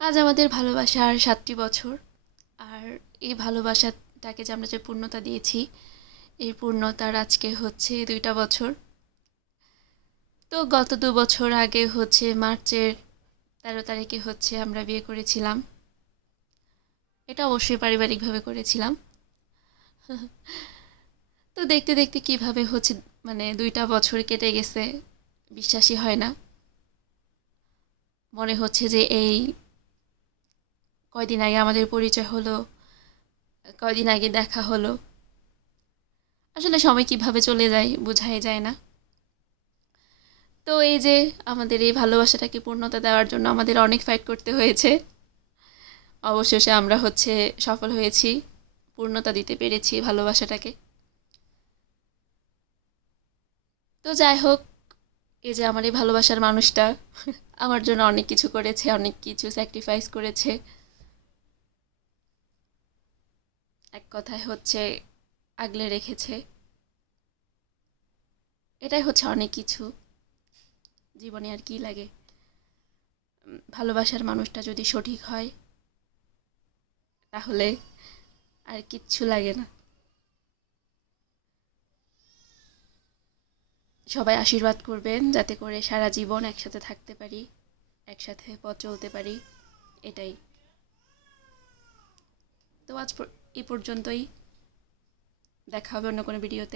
আজ আমাদের ভালোবাসার ৭টি বছর। আর এই ভালোবাসাটাকে যে আমরা যে পূর্ণতা দিয়েছি, এই পূর্ণতার আজকে হচ্ছে ২টা বছর। তো গত ২ বছর আগে হচ্ছে মার্চের ১৩ তারিখে হচ্ছে আমরা বিয়ে করেছিলাম। এটা অবশ্যই পারিবারিকভাবে করেছিলাম। তো দেখতে দেখতে কিভাবে হচ্ছে মানে ২টা বছর কেটে গেছে, বিশ্বাসই হয় না। মনে হচ্ছে যে এই কয়দিন আগে আমাদের পরিচয় হলো, কয়দিন আগে দেখা হলো। আসলে সময় কিভাবে চলে যায় বোঝাই যায় না। তো এই যে আমাদের এই ভালোবাসাটাকে পূর্ণতা দেওয়ার জন্য আমাদের অনেক ফাইট করতে হয়েছে। অবশেষে আমরা হচ্ছে সফল হয়েছি, পূর্ণতা দিতে পেরেছি ভালোবাসাটাকে। তো যাই হোক, এই যে আমার এই ভালোবাসার মানুষটা আমার জন্য অনেক কিছু করেছে, অনেক কিছু স্যাক্রিফাইস করেছে। এক কথায় হচ্ছে আগলে রেখেছে। এটাই হচ্ছে অনেক কিছু। জীবনে আর কি লাগে? ভালোবাসার মানুষটা যদি সঠিক হয় তাহলে আর কিচ্ছু লাগে না। সবাই আশীর্বাদ করবেন যাতে করে সারা জীবন একসাথে থাকতে পারি, একসাথে পথ চলতে পারি, এটাই। তো আজ এই পর্যন্তই। দেখা হবে অন্য কোনো ভিডিওতে।